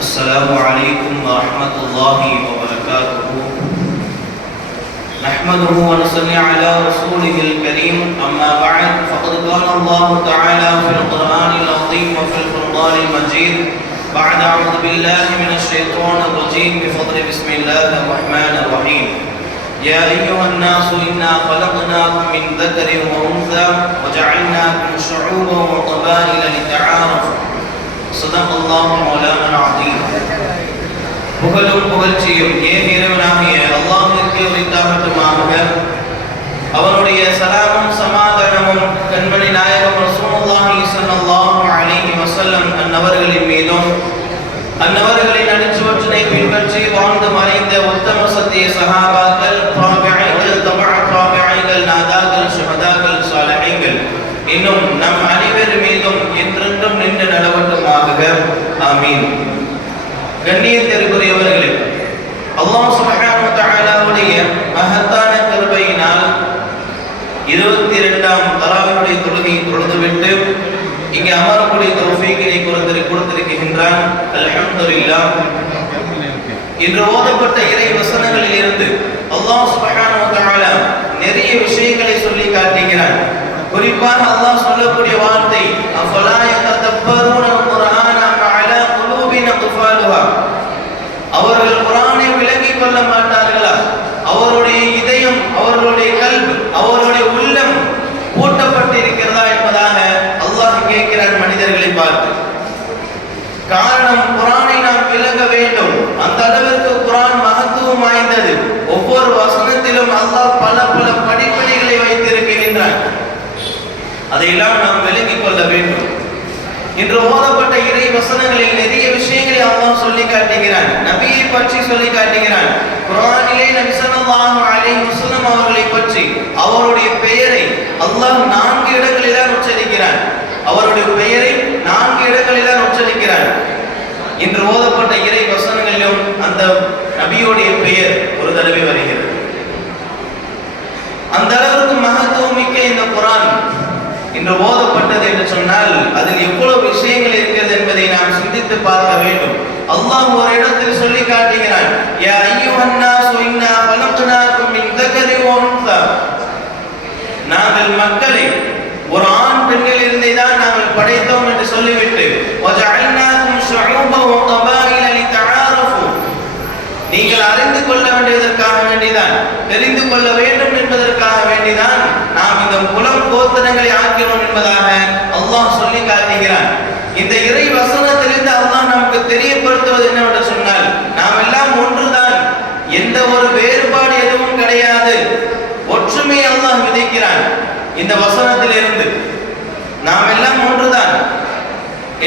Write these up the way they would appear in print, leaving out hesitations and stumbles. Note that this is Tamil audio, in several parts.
السلام عليكم ورحمة الله وبركاته. نحمده ونصلي على رسوله الكريم. أما بعد فقد قال الله تعالى في القرآن العظيم وفي القرآن المجيد بعد أعوذ بالله من الشيطان الرجيم بفضل بسم الله الرحمن الرحيم. يا أيها الناس إنا خلقناكم من ذكر وأنثى وجعلناكم شعوبا وقبائل لتعارفوا. صدق الله مولانا العظيم. புகழும் புகழ்ச்சியும் ஏக இறைவனாகிய அல்லாஹ்விற்கு உரித்தாகட்டுமாக. அவனுடைய சலாமும் சமாதானமும் கண்மணி நாயகம் ரசூலுல்லாஹி ஸல்லல்லாஹு அலைஹி வஸல்லம் அன்னவர்களின் மீதும் அன்னவர்களின் அடிச்சுவற்றினை பின்பற்றி வாழ்ந்து மறைந்த உத்தம சத்திய சஹாபாக்கள், தாபிஈன்கள், தபஅ தாபிஈன்கள், நாதாக்கள், ஷுஹதாக்கள், சாலிஹீன்கள் இன்னும் நம் அனைவர் மீதும் என்றென்றும் நின்று நடவட்டுமாக. ஆமீன். கண்ணியத்திற்குரியவர்களே, அல்லாஹ் சுப்ஹானஹு வ தஆலாவுடைய மகத்தான கிருபையினால் 22ஆம் தராவியுடைய தொழுகையை தொழுதுவிட்டு இங்கே அமரக்கூடிய தௌஃபீக்கினை கொடுத்திருக்கின்றான். அல்ஹம்துலில்லாஹ். இன்று ஓதப்பட்ட இறை வசனங்களில் இருந்து அல்லாஹ் சுப்ஹானஹு வ தஆலா நிறைய விஷயங்களை சொல்லி காட்டுகிறான். குறிப்பாக அல்லாஹ் சொல்லக்கூடிய வார்த்தை அஃபலா யததப்பரூன அல்-குர்ஆன அம் அலா குலூபின் அக்ஃபாலுஹா. அவர்கள் குர்ஆனை விளங்கிக் கொள்ள மாட்டார்களா? அவருடைய இதயம், அவர்களுடைய கல்ப், அவருடைய உள்ளம் பூட்டப்பட்டிருக்கிறதா என்பதாக அல்லாஹ் கேட்கிறான் மனிதர்களை பார்த்து. காரணம், குர்ஆனை நாம் விளங்க வேண்டும். அந்த அளவிற்கு குர்ஆன் மகத்துவம் வாய்ந்தது. ஒவ்வொரு வசனத்திலும் அல்லாஹ் பல பல படிப்படிகளை வைத்திருக்கின்றான். அதையெல்லாம் நாம் விளங்கிக் கொள்ள வேண்டும். இன்று ஓதப்பட்ட இறை வசனங்களில் நிறைய விஷயங்களை அல்லாஹ் சொல்லி காட்டுகிறான். நபியை பற்றி சொல்லி காட்டுகிறான். குர்ஆனிலே நபி ஸல்லல்லாஹு அலைஹி வஸல்லம் அவர்களை பற்றி, அவருடைய பெயரை அல்லாஹ் 4 இடங்களில் தான் உச்சரிக்கிறான். அவருடைய பெயரை 4 இடங்களில் தான் உச்சரிக்கிறான். இன்று ஓதப்பட்ட இறை வசனங்களிலும் அந்த நபியுடைய பெயர் ஒரு தடவை வருகிறது. அந்த அளவுக்கு மகத்துவம் மிக்க இந்த குர்ஆன் இன்று ஓதப்பட்டது என்று சொன்னால் அதில் எவ்வளவு விஷயங்கள் இருக்கிறது என்பதை நாம் சிந்தித்து பார்க்க வேண்டும். அல்லாஹ் ஒரு இடத்தில் சொல்லி காட்டுகிறான், யா அய்யுஹன் நாஸு இன்னா கலக்னாகும் மின் தகரி வ உன்ஸா. நாங்கள் மக்களை ஒரு ஆண் பெண்ணில் இருந்தே தான் நாங்கள் படைத்தோம் என்று சொல்லிவிட்டு வஜஅல்னாகும் ஷுஊபா வ கபாயில லிதஆரஃபு. நீங்கள் அறிந்து கொள்ள வேண்டியதற்காக வேண்டிதான், தெரிந்து கொள்ள வேண்டும் என்பதற்காக வேண்டிதான் நாம் இந்த குலம் கோத்திரங்களை ஆக்கிறோம் என்பதாக அல்லாஹ் சொல்லி காட்டுகிறான். இந்த இறை வசனத்திலிருந்து அல்லாஹ் நமக்கு தெரியப்படுத்துவது என்னவென்று சொன்னால், நாம் எல்லாம் ஒன்றுதான், எந்த ஒரு வேறுபாடு எதுவும் கிடையாது, ஒற்றுமை அல்லாஹ் விதைக்கிறான். இந்த வசனத்திலிருந்து நாம் எல்லாம் ஒன்றுதான்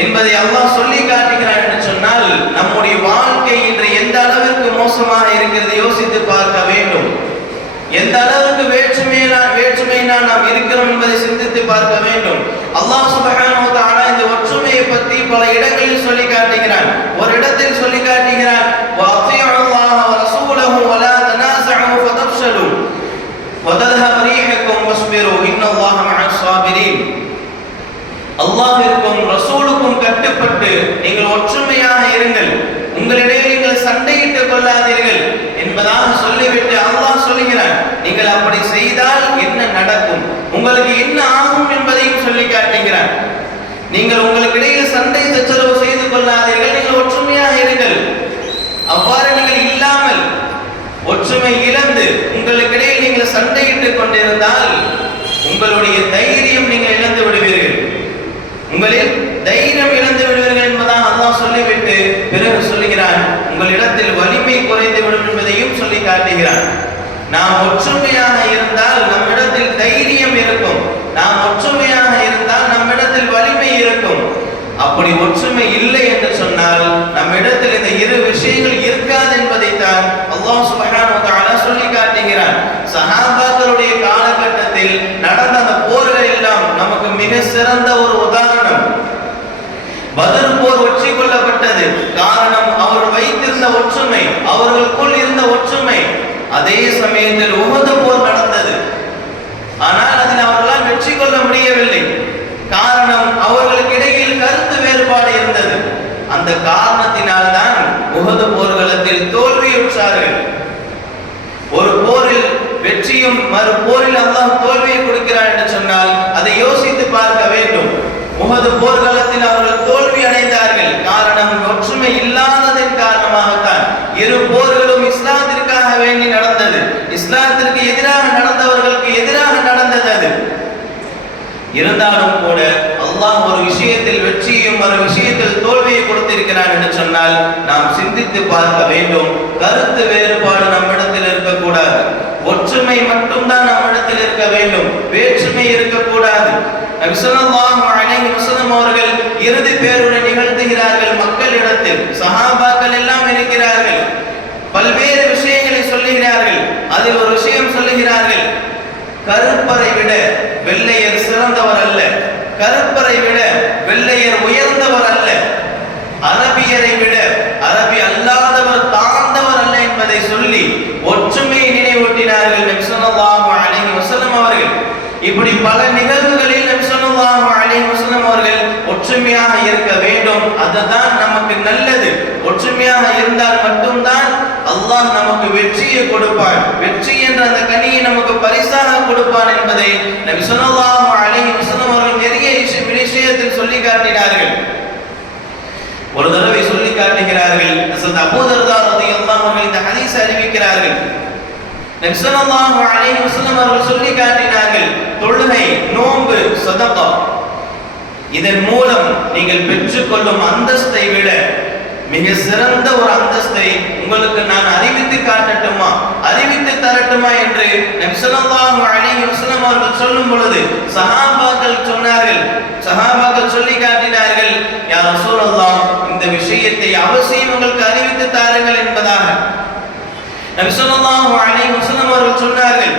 என்பதை அல்லாஹ் சொல்லி காட்டுகிறான் என்று சொன்னால், நம்முடைய வாழ்க்கை இன்று எந்த அளவிற்கு மோசமாக இருக்கிறது யோசித்து பார்க்க வேண்டும். எந்த அளவுக்கு வேற்றுமையினால் நாம் இருக்கிறோம் என்பதை சிந்தித்து பார்க்க வேண்டும். அல்லாஹ் சுப்ஹானஹு வ தஆலா இந்த ஒற்றுமையை பற்றி பல இடங்களில் சொல்லி காட்டுகிறான். ஒரு இடத்தில் சொல்லி காட்டுகிறான், வஅத்தியுல்லாஹ வ ரசூலஹு வ லா தனாஸஉ ஃபதஃஷலு வ தذهب ரீஹுக்கும் வஸ்பிரு இன்னல்லாஹ மஅஸ் ஸாபிரீன். அல்லாஹ்விற்கும் ரசூலுக்கும் கட்டுப்பட்டு நீங்கள் ஒற்றுமையாக இருங்கள், உங்களிடையே நீங்கள் சண்டையிட்டுக் கொள்ளாதீர்கள் என்பதாக சொல்லிவிட்டு அல்லாஹ் சொல்லுகிறான், நீங்கள் அப்படி செய்தால் என்ன நடக்கும், உங்களுக்கு என்ன ஆகும் என்பதையும் சொல்லி காட்டுகிறான். நீங்கள் உங்களுக்கு இடையில் சண்டை சச்சரவு செய்து கொள்ளாதீர்கள், நீங்கள் ஒற்றுமையாக இருங்கள். அவ்வாறு நீங்கள் இல்லாமல் ஒற்றுமை இழந்து உங்களுக்கு இடையில் நீங்கள் சண்டையிட்டுக் கொண்டிருந்தால் உங்களுடைய தைரியம் நீங்கள் இழந்து விடுவீர்கள், உங்களில் தைரியம் இழந்து விடுவீர்கள் என்பதாக அல்லாஹ் சொல்லிவிட்டு பிறகு சொல்லுகிறான், உங்களிடத்தில் வலிமை குறைந்துவிடும் என்பதையும் சொல்லி காட்டுகிறான். நாம் ஒற்றுமையாக இருந்தால் நம்மிடத்தில் தைரியம் இருக்கும், நாம் ஒற்றுமையாக இருந்தால் நம்மிடத்தில் வலிமை இருக்கும். அப்படி ஒற்றுமை இல்லை என்று சொன்னால் நம்மிடத்தில் இந்த இரு விஷயங்கள் இருக்காது என்பதைத்தான் அல்லாஹ் சுப்ஹானஹு வ தஆலா சொல்லி காட்டுகிறான். சஹாபாக்களுடைய காலகட்டத்தில் நடந்த அந்த போர்கள் எல்லாம் நமக்கு மிக சிறந்த ஒரு உதாரணம். பத்ர் போர் வெற்றி கொள்ளப்பட்டது. காரணம், அவர்கள் வைத்திருந்த ஒற்றுமை, அவர்களுக்குள் இருந்த ஒற்றுமை. அதே சமயத்தில் உஹது போர் நடந்தது. ஆனால் அதில் அவர்களால் வெற்றி கொள்ள முடியவில்லை. காரணம், அவர்களுக்கு இடையில் கருத்து வேறுபாடு இருந்தது. அந்த காரணத்தினால்தான் வெற்றியும் மறு போரில் அல்லாஹ் தோல்வியை கொடுக்கிறான் என்று சொன்னால் அதை யோசித்து பார்க்க வேண்டும். உஹது போர்க்காலத்தில் அவர்கள் தோல்வி அடைந்தார்கள். காரணம் ஒற்றுமை இல்லாததன் காரணமாகத்தான். இரு போர்களும் இஸ்லாத்திற்காக வேண்டி நடந்தது. இஸ்லாத்திற்கு எதிராக நடந்தவர்களுக்கு எதிராக நடந்தது அது. இருந்தாலும் கூட அல்லாஹ் ஒரு விஷயத்தில் வெற்றியும் ஒரு விஷயத்தில் தோல்வியை கொடுத்திருக்கிறான் என்று சொன்னால் நாம் சிந்தித்து பார்க்க வேண்டும். கருத்து வேறுபாடு நம்மிடத்தில் இருக்கக்கூடாது. ஒற்றுமை மட்டும்தான் நம்மிடத்தில் இருக்க வேண்டும். வேற்றுமை இருக்கக்கூடாது. நபி ஸல்லல்லாஹு அலைஹி வஸல்லம் அவர்கள் இறுதி பேருரை நிகழ்த்துகிறார்கள் மக்களிடத்தில். சஹாபாக்கள் எல்லாம் இருக்கிறார்கள். பல்வேறு விஷயங்களை சொல்லுகிறார்கள். அதில் ஒரு விஷயம் சொல்லுகிறார்கள், கருப்பரை விட வெள்ளையர் சிறந்தவர் அல்ல, கருப்பரை விட வெள்ளையர் உயர்ந்தவர் அல்ல, அரபியரை விட அரபி அல்லாதவர் தாழ்ந்தவர் அல்ல என்பதை சொல்லி ஒற்றுமையை நினைவூட்டினார்கள் நபி ஸல்லல்லாஹு அலைஹி வஸல்லம் அவர்கள். இப்படி பல நிகழ்வுகளில் நபி ஸல்லல்லாஹு அலைஹி வஸல்லம் அவர்கள் ஒற்றுமையாக இருக்க வேண்டும். அதுதான் நமக்கு நல்லது. ஒற்றுமையாக இருந்தால் மட்டும்தான் அல்லாஹ் நமக்கு வெற்றியை கொடுப்பான். வெற்றி என்ற அந்த கனியை நமக்கு பரிசாக கொடுப்பான் என்பதை நபி ஸல்லல்லாஹு அலைஹி வஸல்லம் அவர்கள் நிறைய விஷயத்தில் சொல்லி காட்டினார்கள். ஒரு தடவை சொல்லி காட்டுகிறார்கள். ஹஸரத் அபூ தர்தா ரலியல்லாஹு அன்ஹு இந்த ஹதீஸ் அறிவிக்கிறார்கள். நபி ஸல்லல்லாஹு அலைஹி வஸல்லம் அவர்கள் சொல்லி காட்டினார்கள், தொழுகை, நோன்பு, சதகா இதன் மூலம் நீங்கள் பெற்றுக்கொள்ளும் அந்தஸ்தை விட மிக சிறந்த ஒரு அந்தஸ்தை உங்களுக்கு நான் அறிவித்து காட்டட்டுமா, அறிவித்து தரட்டுமா என்று நபி ஸல்லல்லாஹு அலைஹி வஸல்லம் அவர்கள் சொல்லும் பொழுது சஹாபாக்கள் சொன்னார்கள், சஹாபாக்கள் சொல்லி காட்டினார்கள், யா ரசூலல்லாஹ் இந்த விஷயத்தை அவசியம் உங்களுக்கு அறிவித்து தாருங்கள் என்பதாக. நபி ஸல்லல்லாஹு அலைஹி வஸல்லம் அவர்கள் சொன்னார்கள்,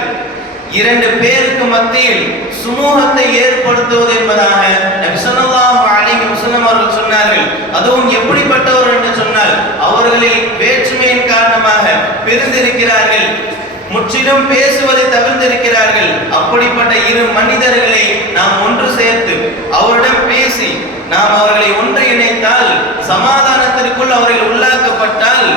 இரண்டு பேருக்கு மத்தியில் சுமூகத்தை ஏற்படுத்துவது என்பதாக நபி ஸல்லல்லாஹு அலைஹி வஸல்லம் அவர்கள் சொன்னார்கள். அதுவும் எப்படிப்பட்டவர் என்று சொன்னால் அவர்களில் வேற்றுமையின் காரணமாக பிரிந்திருக்கிறார்கள், முற்றிலும் பேசுவதை தவிர்த்திருக்கிறார்கள். அப்படிப்பட்ட இரு மனிதர்களை நாம் ஒன்று சேர்த்து அவரிடம் பேசி நாம் அவர்களை ஒன்று இணைத்தால், சமாதானத்திற்குள் அவர்கள் உள்ளாக்கப்பட்டால்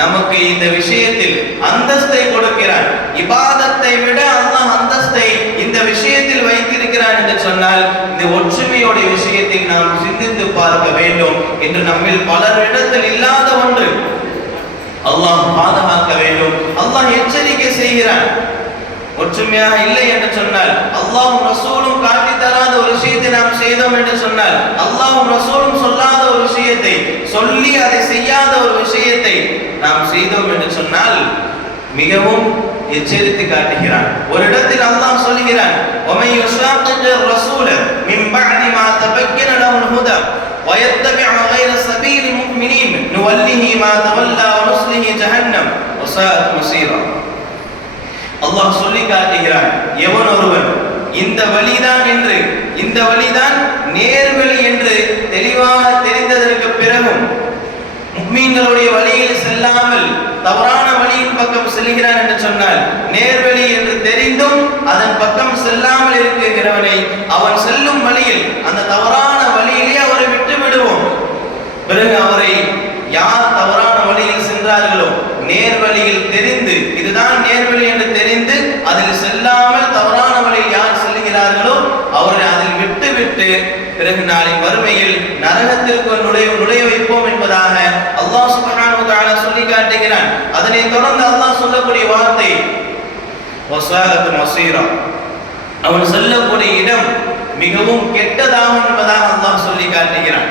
நமக்கு இந்த விஷயத்தில் அந்தஸ்தை கொடுக்கிறான். இபாதத்தை விட அல்லாஹ் அந்தஸ்தை இந்த விஷயத்தில் வைத்திருக்கிறான் என்று சொன்னால் இந்த ஒற்றுமையோட விஷயத்தில் நாம் சிந்தித்து பார்க்க வேண்டும் என்று நம்மில் பலரிடத்தில் இல்லாத ஒன்று. அல்லாஹ் பாதுகாக்க வேண்டும். அல்லாஹ் எச்சரிக்கை செய்கிறான். ஒற்றுமையாக இல்லை என்று சொன்னால், அல்லாஹ்வும் ரசூலும் காட்டி தராத ஒரு விஷயத்தை நாம் செய்தோம் என்று சொன்னால், அல்லாஹ்வும் ரசூலும் சொல்லாத ஒரு விஷயத்தை சொல்லி அதை செய்யாத ஒரு விஷயத்தை நாம் செய்தோம் என்று சொன்னால் மிகவும் எச்சரித்து காட்டுகிறான். ஒரு இடத்தில் அல்லாஹ் சொல்கிறான், وَمَن يُشَاقِقِ الرَّسُولَ مِن بَعْدِ مَا تَبَيَّنَ لَهُ الْهُدَى وَيَتَّبِعْ غَيْرَ سَبِيلِ الْمُؤْمِنِينَ نُوَلِّهِ مَا تَوَلَّى وَنُصْلِهِ جَهَنَّمَ وَسَاءَتْ مَصِيرًا. அல்லாஹ் சொல்லி காட்டுகிறான், எவன் ஒருவன் இந்த வழிதான் என்று, இந்த வழிதான் நேர்வழி என்று தெளிவாக தெரிந்ததற்கு பிறகும் முஃமின்களுடைய வழியில் செல்லாமல் தவறான வழியின் பக்கம் செல்கிறான் என்று சொன்னால், நேர்வழி என்று தெரிந்தும் அதன் பக்கம் செல்லாமல் இருக்கிறவனை அவன் செல்லும் வழியில் அந்த தவறான வழியிலே அவரை விட்டு விடுவோம். பிறகு அவரை யார் தவறான வழியில் சென்றார்களோ, நேர்வழியில் தெரிந்து இதுதான் நேர்வழி என்று தெரிந்து அதில் செல்லாமல் தவறான வழியில் யார் செல்கிறார்களோ அவரை அதில் விட்டு விட்டு பிறகு நாளை வறுமையில் நரகத்திற்கு நுழைய வைப்போம் என்பதாக அல்லாஹ் சுப்ஹானஹு வ தஆலா சொல்லி காட்டுகிறான். அதனை தொடர்ந்து அல்லாஹ் சொல்லக்கூடிய வார்த்தை வஸாலத் மஸீரா, அவன் செல்லக்கூடிய இடம் மிகவும் கெட்டதாகும் என்பதாக அல்லாஹ் சொல்லி காட்டுகிறான்.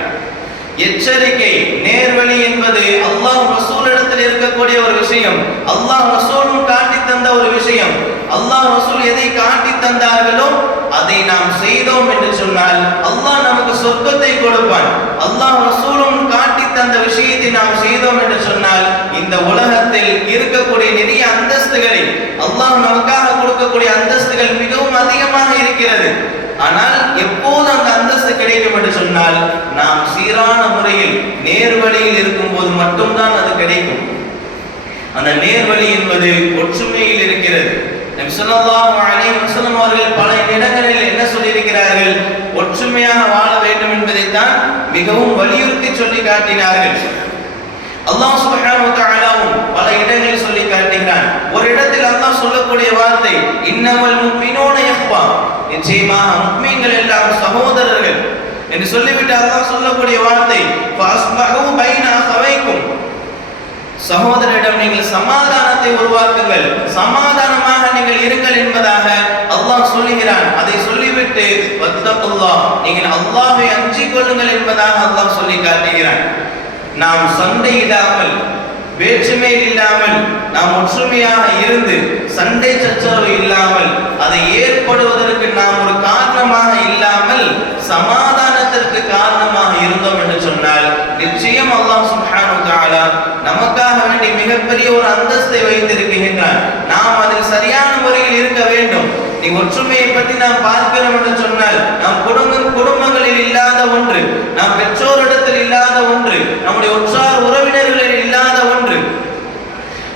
எச்சரிக்கை. நேர்வழி என்பது அல்லாஹ் ரசூலிடத்தில் இருக்கக்கூடிய ஒரு விஷயம், அல்லாஹ் ரசூலும் காட்டி தந்த ஒரு விஷயம். அல்லாஹ் ரசூல் எதை காட்டி தந்தார்களோ அதை நாம் செய்தோம் என்று சொன்னால் அல்லாஹ் நமக்கு சொர்க்கத்தை கொடுப்பான். அல்லாஹ் ரசூலும் காட்டி தந்த விஷயத்தை நாம் செய்தோம் என்று சொன்னால் இந்த உலகத்தில் இருக்கக்கூடிய நிறைய அந்தஸ்துகளை, அல்லாஹ் நமக்காக கொடுக்கக்கூடிய அந்தஸ்துகள் மிகவும் அதிகமாக இருக்கிறது. ஆனால் எப்போது அந்த அந்தஸ்து கிடைக்கும் என்று சொன்னால் நாம் சீரான முறையில் நேர்வழியில் இருக்கும் போது மட்டும்தான் அது கிடைக்கும். அந்த நேர்வழி என்பது ஒற்றுமையில் இருக்கிறது. நபி ஸல்லல்லாஹு அலைஹி வஸல்லம் அவர்கள் பல இடங்களில் என்ன சொல்லியிருக்கிறார்கள், ஒற்றுமையாக வாழ வேண்டும் என்பதைத்தான் மிகவும் வலியுறுத்தி சொல்லி காட்டினார்கள். அல்லாஹ் சுப்ஹானஹு வ தஆலாவும் பல இடங்களில் சொல்லி காட்டுகிறான். ஒரு இடத்தில் அல்லாஹ் சொல்லக்கூடிய சொல்லக்கூடிய வார்த்தை இன்னமல் முஃமினூன இஹ்வா, நிச்சயமாக முஃமின்கள் எல்லாம் சகோதரர்கள் என்று சொல்லிவிட்டு அல்லாஹ் சொல்லக்கூடிய வார்த்தை ஃபஸ்மஹு பைன அஹவைக்கும், சகோதரரிடம் நீங்கள் சமாதானத்தை உருவாக்குங்கள், சமாதானமாக நீங்கள் இருங்கள் என்பதாக அல்லாஹ் சொல்லுகிறான். அதை சொல்லிவிட்டு வத்தகுல்லாஹ், நீங்கள் அல்லாஹ்வை அஞ்சிக் கொள்ளுங்கள் என்பதாக அல்லாஹ் சொல்லி காட்டுகிறான். நாம் சண்டையிடாமல் வேற்றுமை இல்லாமல் நாம் ஒற்றுமையாக இருந்து சண்டை சச்சரவு இல்லாமல் அதை ஏற்படுவதற்கு நாம் ஒரு காரணமாக இல்லாமல் சமாதானத்திற்கு காரணமாக இருந்தோம் என்று சொன்னால் நிச்சயம் அல்லாஹ் சுப்ஹானஹு வ தஆலா நமக்காக வேண்டி மிகப்பெரிய ஒரு அந்தஸ்தை வைத்திருக்கின்றான். நாம் அதில் சரியான முறையில் இருக்க வேண்டும். நீ ஒற்றுமையை பற்றி நாம் பார்க்கிறோம் என்று சொன்னால் நம் குடும்பங்களில் இல்லாத ஒன்று, நம் பெற்றோரிடத்தில் இல்லாத ஒன்று, நம்முடைய உற்றார் உறவினர்களில் இல்லாத ஒன்று,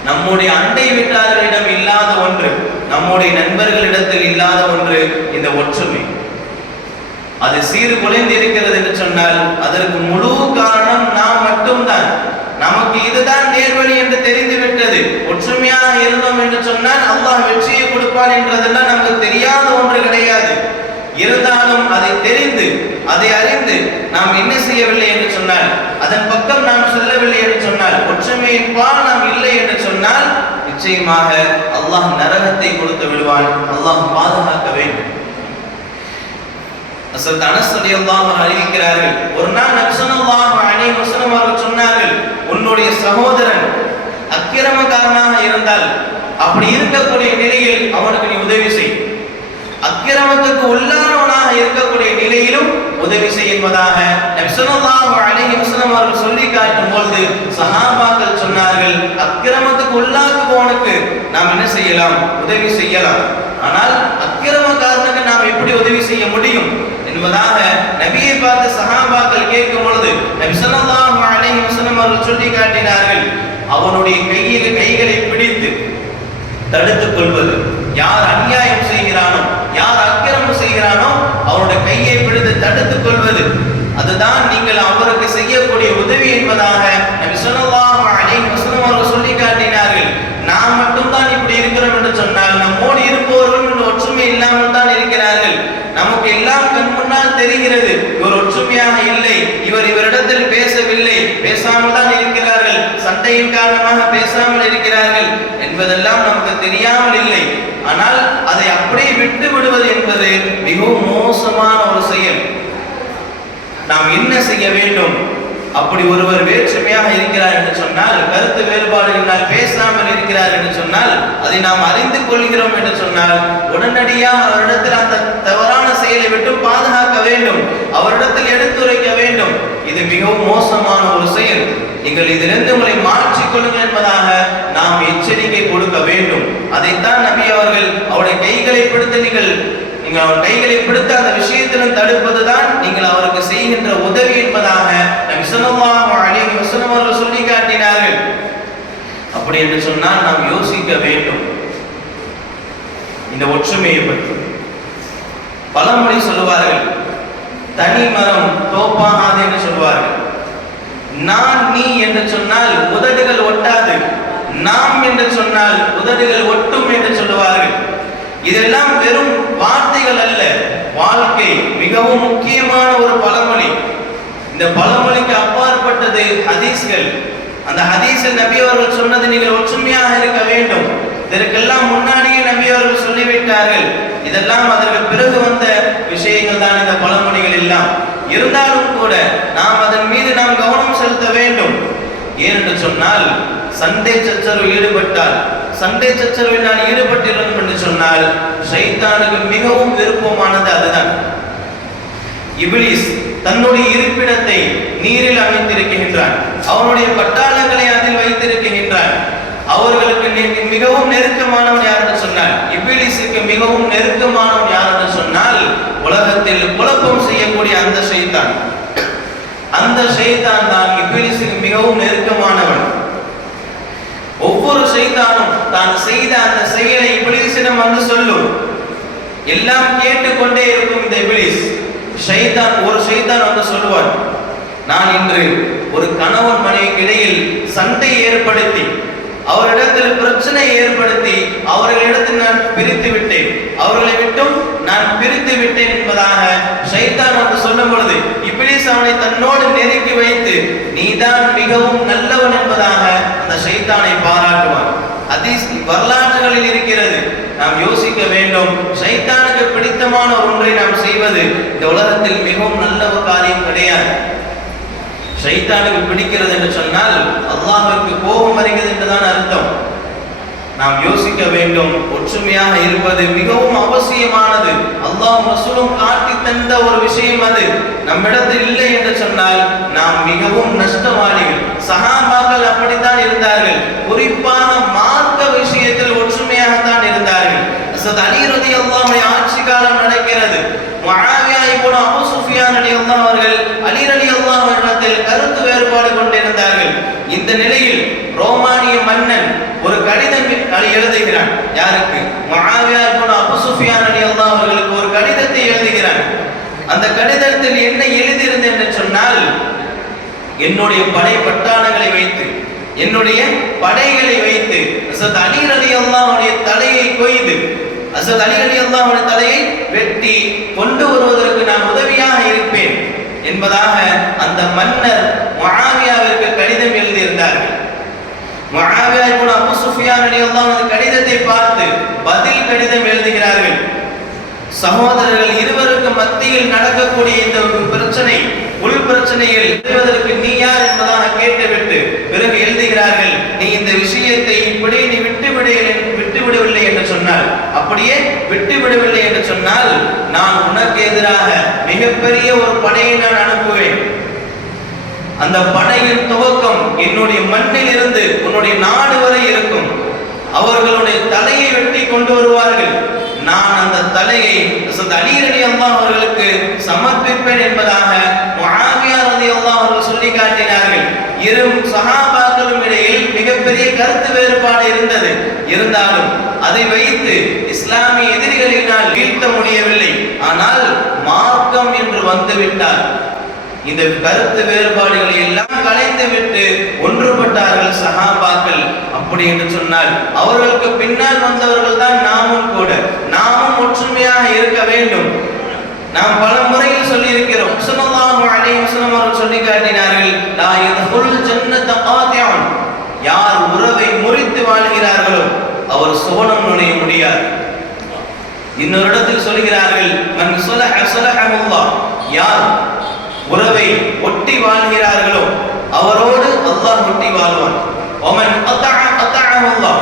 நம்முடைய அண்டை வீட்டார்களிடம் இல்லாத ஒன்று, நம்முடைய நண்பர்களிடத்தில் இல்லாத ஒன்று இந்த ஒற்றுமை. அது சீர்குலைந்து இருக்கிறது என்று சொன்னால் அதற்கு முழு காரணம் நாம் மட்டும்தான். நமக்கு இதுதான் நேர்வழி என்று தெரிந்து விட்டது. ஒற்றுமையாக இருந்தோம் என்று சொன்னால் அல்லாஹ் வெற்றியை கொடுப்பான் என்றதெல்லாம் நமக்கு தெரியாத ஒன்று கிடையாது. இருந்தாலும் அதை தெரிந்து அதை அறிந்து நாம் என்ன செய்யவில்லை என்று சொன்னால், அதன் பக்கம் நாம் செல்லவில்லை என்று சொன்னால், ஒற்றுமையின் பால் நாம் இல்லை என்று சொன்னால் நிச்சயமாக அல்லாஹ் நரகத்தை கொடுத்து விடுவான். அல்லாஹ் பாதுகாக்க வேண்டும். ஹஸரத் அனஸ் ரலியல்லாஹு அன்ஹு அறிவிக்கிறார்கள், ஒரு நாள் நபி ஸல்லல்லாஹு அலைஹி வஸல்லம் அவர்கள் சொன்னார்கள், உன்னுடைய சகோதரன் அக்கிரமக்காரனாக இருந்தால் அப்படி இருக்கக்கூடிய நிலையில் அவனுக்கு நீ உதவி செய், அக்கிரமத்துக்கு உள்ளானவனாக இருக்கக்கூடிய நிலையிலும் உதவி செய் என்பதாக நபி ஸல்லல்லாஹு அலைஹி வஸல்லம் அவர்கள் சொல்லி காட்டும் பொழுது சஹாபாக்கள் சொன்னார்கள், அக்கிரமத்துக்கு உள்ளாக்குபவனுக்கு நாம் என்ன செய்யலாம்? உதவி செய்யலாம். ஆனால் அக்கிரமக்காரனுக்கு நாம் எப்படி உதவி செய்ய முடியும் என்பதாக நபியை பார்த்து சஹாபாக்கள் கேட்கும் பொழுது நபி ஸல்லல்லாஹு அலைஹி வஸல்லம் அவர்கள் சொல்லி காட்டினார்கள், அவனுடைய கைகளை பிடித்து தடுத்துக் கொள்வது. யார் அநியாயம் செய்கிறானோ, யார் அக்கிரமம் செய்கிறானோ அவருடைய கையை பிடித்து தடுத்துக் கொள்வது, அதுதான் நீங்கள் அவருக்கு செய்யக்கூடிய உதவி என்பதாக நபி ஸல்லல்லாஹு அலைஹி வஸல்லம் அவர்கள் சொல்லி காட்டினார்கள். நாம் மட்டும்தான் இப்படி இருக்கிறோம் என்று சொன்னால் நம்மோடு இருப்பவர்கள் ஒற்றுமை இல்லாமல் தான் இருக்கிறார்கள். நமக்கு எல்லாம் கண் முன்னால் தெரிகிறது, இவர் ஒற்றுமையாக இல்லை, இவரிடத்தில் பேசவில்லை, பேசாமல் தான் இருக்கிறார்கள், சண்டையின் காரணமாக பேசாமல் இருக்கிறார்கள் என்பதெல்லாம் நமக்கு தெரியாமல் இல்லை. ஆனால் அதை அப்படியே விட்டு விடுவது என்பது மிகவும் மோசமான ஒரு செயல். நாம் என்ன செய்ய வேண்டும்? அப்படி ஒருவர் வேற்றுமையாக இருக்கிறார் என்று சொன்னால், கருத்து வேறுபாடுகளால் பேசாமல் இருக்கிறார் என்று சொன்னால், அதை நாம் அறிந்து கொள்கிறோம் என்று சொன்னால் உடனடியாக அவரிடத்தில் அந்த தவறான செயலை விட்டு பாதுகாக்க வேண்டும், அவரிடத்தில் எடுத்துரைக்க வேண்டும். இது மிகவும் மோசமான ஒரு செயல். நீங்கள் இதிலிருந்து உங்களை மாற்றிக் கொள்ளுங்கள் என்பதாக நாம் எச்சரிக்கை கொடுக்க வேண்டும். அதைத்தான் நபி அவர்கள் அவருடைய கைகளை பிடித்து நீங்கள் அவர் கைகளை பிடித்து அந்த விஷயத்திலும் தடுப்பதுதான் நீங்கள் அவருக்கு செய்கின்ற உதவி என்பதாக நபி ஸல்லல்லாஹு அலைஹி வஸல்லம் அவர்கள் சொல்லி காட்டினார்கள். அப்படி என்று சொன்னால் நாம் யோசிக்க வேண்டும் இந்த ஒற்றுமையை பற்றி. பழமொழி சொல்லுவார்கள், தனி மரம் தோப்பாகாது என்று சொல்வார்கள். நான் நீ என்று சொன்னால் உதடுகள் ஒட்டாது, நாம் என்று சொன்னால் உதடுகள் ஒட்டும் என்று சொல்லுவார்கள். இதெல்லாம் வெறும் வார்த்தைகள் அல்ல, வாழ்க்கை மிகவும் முக்கியமான ஒரு பழமொழி. இந்த பழமொழிக்கு அப்பாற்பட்டது ஹதீஸ்கள். அந்த ஹதீஸில் நபி அவர்கள் சொன்னது நீங்கள் ஒற்றுமையாக இருக்க வேண்டும். இதற்கெல்லாம் முன்னாடியே நபி அவர்கள் சொல்லிவிட்டார்கள். இதெல்லாம் அதற்கு பிறகு வந்த விஷயங்கள் தான் இந்த பழமொழிகள் எல்லாம். இருந்தாலும் கூட நாம் அதன் மீது நாம் கவனம் செலுத்த வேண்டும். ஏனென்று சொன்னால் சண்டை சச்சரவு ஈடுபட்டால், சண்டை சச்சரவில் நான் ஈடுபட்டிருந்தோம் என்று சொன்னால் ஷைத்தானுக்கு மிகவும் விருப்பமானது அதுதான். இப்லீஸ் தன்னுடைய இருப்பிடத்தை நீரில் அமைத்திருக்கின்றான், அவனுடைய பட்டாளங்களை அதில் வைத்திருக்கின்றான். அவர்களுக்கு மிகவும் நெருக்கமானவன் யார் என்று சொன்னால், இப்லீஸுக்கு மிகவும் நெருக்கமானவன் யார் என்று சொன்னால் உலகத்தில் குழப்பம் செய்யக்கூடிய அந்த ஷைத்தான். அந்த ஷைத்தான் தான் இப்லீஸுக்கு மிகவும் நெருக்கமானவன். ஒவ்வொரு ஷைத்தானும் தான் செய்த அந்த செயலை இப்லீஸிடம் வந்து சொல்லும். எல்லாம் கேட்டுக்கொண்டே இருக்கும் இந்த இப்லீஸ். ஒரு ஷைத்தான் வந்து சொல்லுவான், நான் இன்று ஒரு கணவன் மனைவிக்கு இடையில் சண்டை ஏற்படுத்தி அவரிடத்தில் பிரச்சனை ஏற்படுத்தி அவர்களிடத்தில் நான் பிரித்து விட்டேன், அவர்களை விட்டும் நான் பிரித்து விட்டேன் என்பதாக ஷைத்தான் வந்து சொல்லும் பொழுது இப்லீஸ் அவனை தன்னோடு நெருக்கி வைத்து நீதான் மிகவும் நல்லவன் என்பதாக அந்த ஷைத்தானை பாராட்டுவான். ஹதீஸ் வரலாற்றுகளில் இருக்கிறது. நாம் யோசிக்க வேண்டும், ஷைத்தானுக்கு பிடித்தமான ஒன்றை நாம் செய்வது இந்த உலகத்தில் மிகவும் நல்ல ஒரு காரியம் கிடையாது. ஷைத்தானுக்கு பிடிக்கிறது என்று சொன்னால் அல்லாஹ்விற்கு கோபம் வருகிறது என்றுதான் அர்த்தம். நாம் யோசிக்க வேண்டும், ஒற்றுமையாக இருப்பது மிகவும் அவசியமானது. அல்லாஹ் ரசூலும் காட்டி தந்த ஒரு விஷயம். அது நம்மிடத்தில் இல்லை என்று சொன்னால் நாம் மிகவும் நஷ்டவாளிகள். சஹாபாக்கள் அப்படித்தான் இருந்தார்கள். குறிப்பாக மார்க்க விஷயத்தில் ஒற்றுமையாகத்தான் இருந்தார்கள். ஹஸரத் அலி ரலியல்லாஹு அன்ஹு ஆட்சி காலம் நடக்கிறது. முஆவியா இப்னு அபூ சுஃபியான் ரலியல்லாஹு அவர்கள் அலி ரலியல்லாஹு அன்ஹுவிடத்தில் கருத்து வேறுபாடு கொண்டிருந்தார்கள். இந்த நிலையில் ரோமானிய மன்னன் ஒரு கடிதம் எழுதுகிறான். யாருக்கு? முஆவியா இப்னு அபூ சுஃபியான் ரலியல்லாஹு அவர்களுக்கு ஒரு கடிதத்தை எழுதுகிறான். அந்த கடிதத்தில் என்ன எழுதியிருந்தது என்று சொன்னால், என்னுடைய படை பட்டாளங்களை வைத்து, என்னுடைய படைகளை வைத்து ஹஸரத் அலி ரலியல்லாஹு அன்ஹுடைய தலையை கொய்து, ஹஸரத் அலி ரலியல்லாஹு அன்ஹு தலையை வெட்டி கொண்டு வருவதற்கு நான் உதவியாக இருப்பேன் என்பதாக அந்த மன்னர் முஆவியாவிற்கு கடிதம் எழுதியிருந்தார்கள். முஆவியா இப்னு அபூ சுஃபியான் ரலியல்லாஹு அன்ஹு கடிதத்தை பார்த்து பதில் கடிதம் எழுதுகிறார்கள். சகோதரர்கள் இருவருக்கு மத்தியில் நடக்கக்கூடிய இந்த பிரச்சனை, உள் பிரச்சனையில் எழுதுவதற்கு நீ யார் என்பதாக கேட்டுவிட்டு பிறகு எழுதுகிறார்கள், நீ இந்த விஷயத்தை இப்படி நீ விட்டுவிடவில்லை என்று சொன்னால், அப்படியே விட்டுவிடவில்லை என்று சொன்னால் நான் உனக்கு எதிராக மிகப்பெரிய ஒரு படையை நான் அனுப்புவேன். அந்த படையின் துவக்கம் என்னுடைய மண்ணில் இருந்து உன்னுடைய நாடு வரை இருக்கும். அவர்களுடைய தலையை வெட்டி கொண்டு வருவார்கள். நான் அந்த தலையை ஹஸரத் அலி ரலியல்லாஹு அவர்களுக்கு சமர்ப்பிப்பேன் என்பதாக முஆவியா ரலியல்லாஹு அவர்கள் சொல்லி காட்டினார்கள். இரு சஹாபாக்களும் இடையில் மிகப்பெரிய கருத்து வேறுபாடு இருந்தது. இருந்தாலும் அதை வைத்து இஸ்லாமிய எதிரிகளினால் வீழ்த்த முடியவில்லை. ஆனால் மார்க்கம் என்று வந்துவிட்டார். இந்த கருத்து வேறுபாடுகளை எல்லாம் கலைந்து விட்டு ஒன்றுபட்டார்கள் சஹாபாக்கள். அப்படி என்று சொன்னால் அவர்களுக்கு பின்னால் வந்தவர்கள் தான் நாமும் கூட. நாமும் ஒற்றுமையாக இருக்க வேண்டும். நாம் பல முறையில் சொல்லி இருக்கிறோம். ஸல்லல்லாஹு அலைஹி வஸல்லம் அவர்கள் சொல்லி காட்டினார்கள், லா யதுல் ஜன்னத காதிஉன், யார் உறவை முறித்து வாழ்கிறார்களோ அவர் சுவனம் நுழைய முடியாது. இன்னொரு இடத்தில் சொல்கிறார்கள், மன் ஸலஹ ஸலஹல்லாஹ், யார் உறவை ஒட்டி வாழ்கிறார்களோ அவரோடு அல்லாஹ் ஒட்டி வாழ்வான். ஒமன் அத்தஅ அத்தஅல்லாஹ்,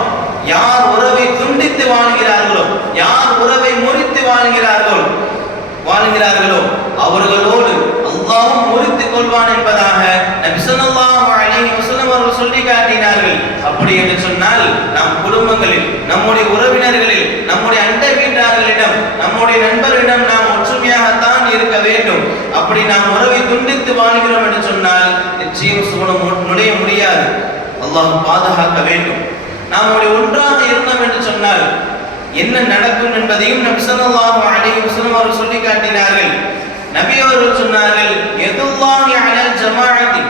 யார் உறவை துண்டித்து வாழ்கிறார்களோ, யார் உறவை முறித்து வாழ்கிறார்களோ அவர்களோடு அல்லாஹ்வும் முறித்துக் கொள்வான் என்பதாக நபி ஸல்லல்லாஹு அலைஹி வஸல்லம் அவர்கள் சொல்லி காட்டினார்கள். அப்படி என்று சொன்னால் நம் குடும்பங்களில், நம்முடைய உறவினர்களில், நம்முடைய அண்டை வீட்டார்களிடம், நம்முடைய நண்பர்களிடம் நாம் ஒற்றுமையாகத்தான் இருக்க வேண்டும். அப்படி நாம் உறவை துண்டித்து வாழ்கிறோம் என்று சொன்னால் நிச்சயம் சுவனம் நுழைய முடியாது. அல்லாஹ் பாதுகாக்க வேண்டும். நாம் ஒன்றாக இருந்தோம் என்று சொன்னால் என்ன நடக்கும் என்பதையும் நபி ஸல்லல்லாஹு அலைஹி வஸல்லம் அவர்கள் சொல்லி காட்டினார்கள். நபி அவர்கள் சொன்னார்கள், யதுல்லாஹி அலல் ஜமாஅத்தி,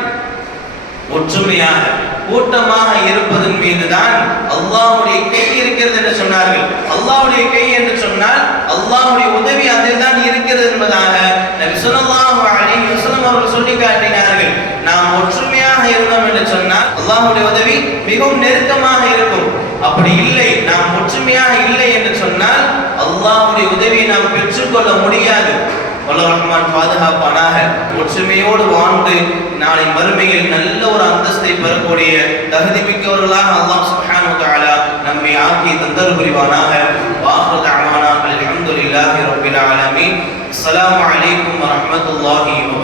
ஒற்றுமையாக கூட்டமாக இருப்பதன் மீதுதான் அல்லாஹ்வுடைய கை இருக்கிறது என்று சொன்னார்கள். அல்லாஹ்வுடைய கை என்று சொன்னால் அல்லாஹ்வுடைய உதவி அதில் தான் இருக்கிறது என்பதாக நபி ஸல்லல்லாஹு அலைஹி வஸல்லம் அவர்கள் சொல்லி காட்டினார்கள். நாம் ஒற்றுமையாக இருந்தோம் என்று சொன்னால் அல்லாஹ்வுடைய உதவி மிகவும் நெருக்கமாக இருக்கும். அப்படி இல்லை, நாம் ஒற்றுமையாக இல்லை என்று சொன்னால் அல்லாஹ்வுடைய உதவியை நாம் பெற்றுக்கொள்ள முடியாது. வல்லல்லாஹு ரஹ்மான் பாதுகாப்பானாக. ஒற்றுமையோடு வாழ்ந்து நாளை மறுமையில் நல்ல ஒரு அந்தஸ்தை பெறக்கூடிய தகுதி மிக்கவர்களாக அல்லாஹ் சுப்ஹானஹு வ தஆலா நம்மை ஆக்கி தந்தர் புரிவானாக. வாஹிரு தஅவானா அல்ஹம்துலில்லாஹி ரப்பில் ஆலமீன். அஸ்ஸலாமு அலைக்கும் வ ரஹ்மத்துல்லாஹி வ